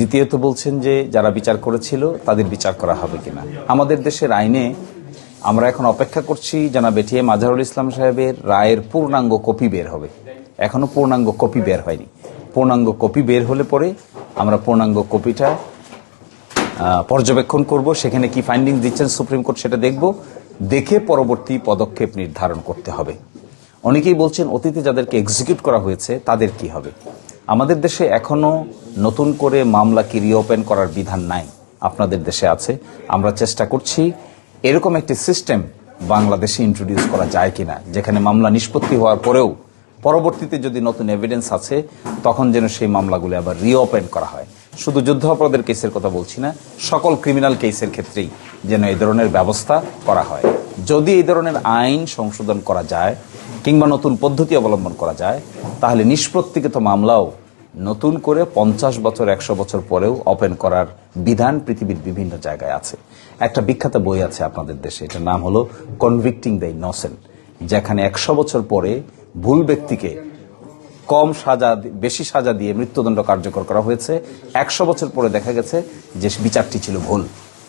দ্বিতীয়ত বলছেন যে যারা বিচার করেছিল তাদের বিচার করা হবে কিনা। আমাদের দেশের আইনে আমরা এখন অপেক্ষা করছি জনাব এটিএম আজহারুল ইসলাম সাহেবের রায়ের পূর্ণাঙ্গ কপি বের হবে। এখনো পূর্ণাঙ্গ কপি বের হয়নি। পূর্ণাঙ্গ কপি বের হলে পরে আমরা পূর্ণাঙ্গ কপিটা পর্যবেক্ষণ করব, সেখানে কি ফাইন্ডিং দিচ্ছেন সুপ্রিম কোর্ট সেটা দেখব, দেখে পরবর্তী পদক্ষেপ নির্ধারণ করতে হবে। অনেকেই বলছেন অতীতে যাদেরকে এক্সিকিউট করা হয়েছে তাদের কি হবে। আমাদের দেশে এখনো নতুন করে মামলা কি রিওপেন করার বিধান নাই, আপনাদের দেশে আছে। আমরা চেষ্টা করছি এরকম একটি সিস্টেম বাংলাদেশে ইন্ট্রোডিউস করা যায় কিনা, যেখানে মামলা নিষ্পত্তি হওয়ার পরেও পরবর্তীতে যদি নতুন এভিডেন্স আছে তখন যেন সেই মামলাগুলো আবার রিওপেন করা হয়। শুধু যুদ্ধাপরাধের কেসের কথা বলছি না, সকল ক্রিমিনাল কেসের ক্ষেত্রেই যেন এই ধরনের ব্যবস্থা করা হয়। যদি এই ধরনের আইন সংশোধন করা যায় কিংবা নতুন পদ্ধতি অবলম্বন করা যায়, তাহলে নিষ্পত্তিগত মামলাও নতুন করে 50 বছর 100 বছর পরেও ওপেন করার বিধান পৃথিবীর বিভিন্ন জায়গায় আছে। একটা বিখ্যাত বই আছে আপনাদের দেশে, এটার নাম হলো কনভিক্টিং দ্য ইনোসেন্ট, যেখানে 100 বছর পরে ভুল ব্যক্তিকে কম সাজা বেশি সাজা দিয়ে মৃত্যুদণ্ড কার্যকর করা হয়েছে। 100 বছর পরে দেখা গেছে যে বিচারটি ছিল ভুল,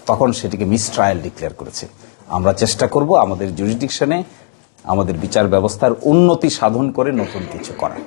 তখন সেটিকে মিস ট্রায়াল ডিক্লেয়ার করেছে। আমরা চেষ্টা করব আমাদের জুরিসডিকশনে আমাদের বিচার ব্যবস্থার উন্নতি সাধন করে নতুন কিছু করা।